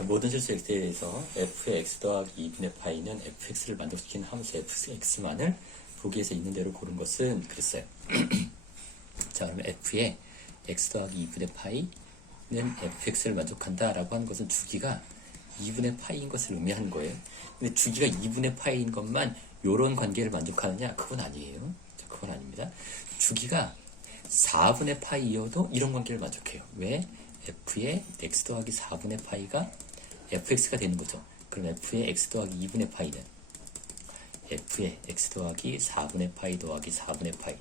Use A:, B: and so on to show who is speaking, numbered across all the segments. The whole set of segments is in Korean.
A: 자, 모든 실수 x에 대해서 f의 x 더하기 2분의 파이는 fx를 만족시키는 함수 fx만을 보기에서 있는 대로 고른 것은 그랬어요. 자, 그러면 f의 x 더하기 2분의 파이는 fx를 만족한다라고 하는 것은 주기가 2분의 파이인 것을 의미하는 거예요. 근데 주기가 2분의 파이인 것만 이런 관계를 만족하느냐? 그건 아니에요. 자, 그건 아닙니다. 주기가 4분의 파이여도 이런 관계를 만족해요. 왜? f의 x 더하기 4분의 파이가 fx가 되는 거죠. 그럼 f의 x 더하기 2분의 파이는 f의 x 더하기 4분의 파이 더하기 4분의 파이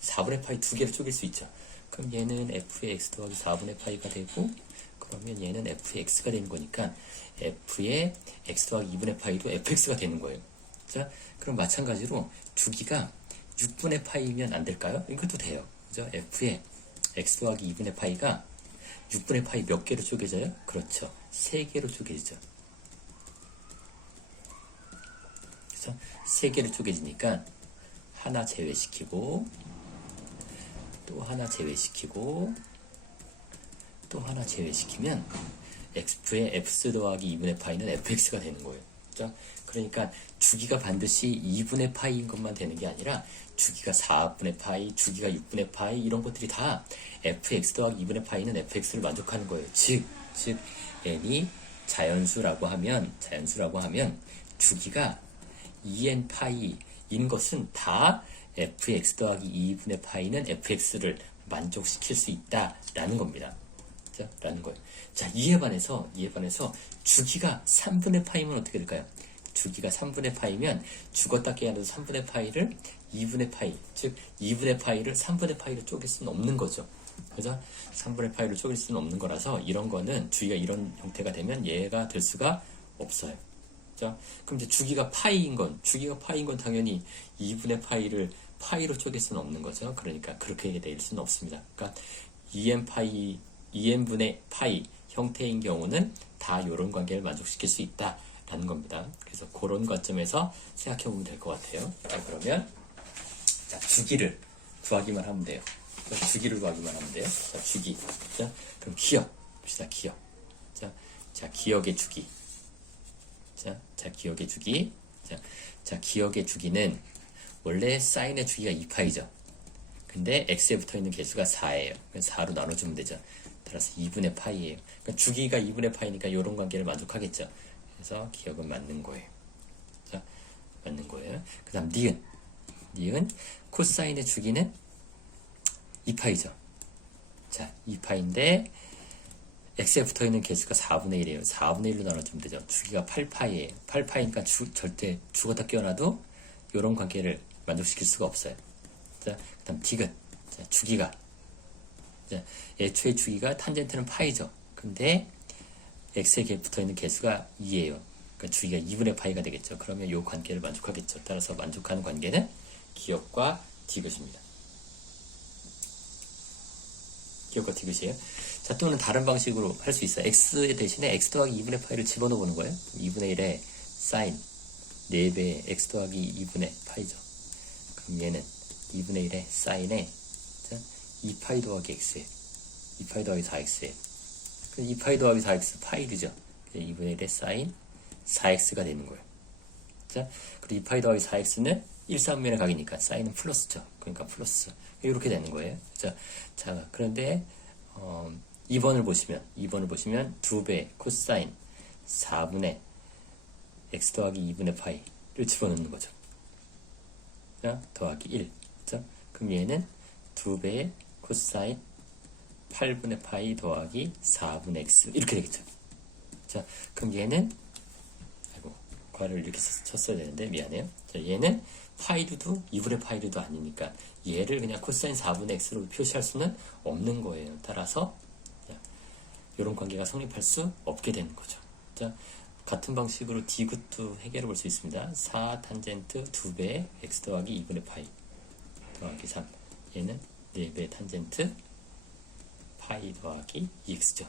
A: 4분의 파이 두 개로 쪼갤 수 있죠. 그럼 얘는 f의 x 더하기 4분의 파이가 되고 그러면 얘는 f의 x가 되는 거니까 f의 x 더하기 2분의 파이도 fx가 되는 거예요. 자, 그럼 마찬가지로 주기가 6분의 파이면 안 될까요? 이것도 돼요. 그죠? f의 x 더하기 2분의 파이가 6분의 파이 몇 개로 쪼개져요? 그렇죠. 3개로 쪼개지죠. 그래서 3개로 쪼개지니까 하나 제외시키고 또 하나 제외시키고 또 하나 제외시키면 x의 f 더하기 2분의 파이는 fx가 되는 거예요. 그죠? 그러니까 주기가 반드시 2분의 파이인 것만 되는 게 아니라 주기가 4분의 파이, 주기가 6분의 파이 이런 것들이 다 fx 더하기 2분의 파이는 fx를 만족하는 거예요. 즉, 즉 n이 자연수라고 하면 자연수라고 하면 주기가 2n 파이인 것은 다 fx 더하기 2분의 파이는 fx를 만족시킬 수 있다라는 겁니다. 자, 라는 거예요. 자, 이에 반해서, 이에 반해서, 주기가 3분의 파이면 어떻게 될까요? 주기가 3분의 파이면, 죽었다 깨어나도 3분의 파이를 2분의 파이, 즉, 2분의 파이를 3분의 파이로 쪼갤 수는 없는 거죠. 그죠? 3분의 파이를 쪼갤 수는 없는 거라서, 이런 거는 주기가 이런 형태가 되면 얘가 될 수가 없어요. 자, 그럼 이제 주기가 파이인 건, 주기가 파이인 건 당연히 2분의 파이를 파이로 쪼갤 수는 없는 거죠. 그러니까 그렇게 될 수는 없습니다. 그러니까 2n 파이 2n분의 파이 형태인 경우는 다 이런 관계를 만족시킬 수 있다라는 겁니다. 그래서 그런 관점에서 생각해 보면 될 것 같아요. 자, 그러면 자, 주기를 구하기만 하면 돼요. 자, 주기를 구하기만 하면 돼요. 자, 주기. 자, 그럼 기억. 봅시다, 기억. 자, 자, 기억의 주기. 자, 자, 기억의 주기. 자, 자, 기억의 주기는 원래 사인의 주기가 2파이죠. 근데 x에 붙어 있는 개수가 4예요. 4로 나눠주면 되죠. 따라서 2분의 파이예요. 그러니까 주기가 2분의 파이니까 이런 관계를 만족하겠죠. 그래서 기억은 맞는 거예요. 자, 맞는 거예요. 그 다음 니은. 니은 코사인의 주기는 2파이죠. 자, 2파인데 x에 붙어 있는 개수가 4분의 1이에요. 4분의 1로 나눠주면 되죠. 주기가 8파이예요. 8파이니까 주, 절대 죽었다 깨어나도 이런 관계를 만족시킬 수가 없어요. 자, 그 다음 디귿. 자, 주기가. 자, 애초에 주기가 탄젠트는 파이죠. 근데 x에 붙어 있는 개수가 2예요. 그러니까 주기가 2분의 파이가 되겠죠. 그러면 이 관계를 만족하겠죠. 따라서 만족하는 관계는 기억과 디귿입니다. 기억과 디귿이에요. 자, 또는 다른 방식으로 할 수 있어요. x에 대신에 x 더하기 2분의 파이를 집어넣어 보는 거예요. 2분의 1에 사인 4배의 x 더하기 2분의 파이죠. 그럼 얘는 2분의 1의 사인에 2파이 더하기 x에 2파이 더하기 4x에 2파이 더하기 4x 파이르죠. 2분의 1의 사인 4x가 되는 거예요. 자, 그리고 2파이 더하기 4x는 1, 3면에 각이니까 사인은 플러스죠. 그러니까 플러스. 이렇게 되는 거예요. 자, 자 그런데 어, 2번을 보시면 2번을 보시면 2배 코사인 4분의 x 더하기 2분의 파이를 집어넣는 거죠. 자, 더하기 1. 자, 그럼 얘는 2배의 코사인 8분의 파이 더하기 4분의 x 이렇게 되겠죠. 자, 그럼 얘는 아이고 괄호를 이렇게 쳤어야 되는데 미안해요. 자, 얘는 파이루도 2분의 파이루도 아니니까 얘를 그냥 코사인 4분의 x로 표시할 수는 없는 거예요. 따라서 이런 관계가 성립할 수 없게 되는 거죠. 자, 같은 방식으로 디귿도 해결해 볼 수 있습니다. 4 탄젠트 2배 x 더하기 2분의 파이 더하기 3 얘는 4배 탄젠트 파이 더하기 2x죠.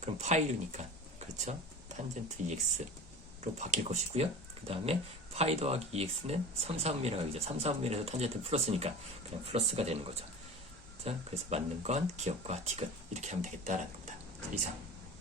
A: 그럼 파이루니까 그렇죠? 탄젠트 2x로 바뀔 것이고요. 그 다음에 파이 더하기 2x는 3, 3분면에 가겠죠. 3, 3분면에서 탄젠트 플러스니까 그냥 플러스가 되는 거죠. 자, 그래서 맞는 건 기억과 디귿 이렇게 하면 되겠다라는 겁니다. 이상.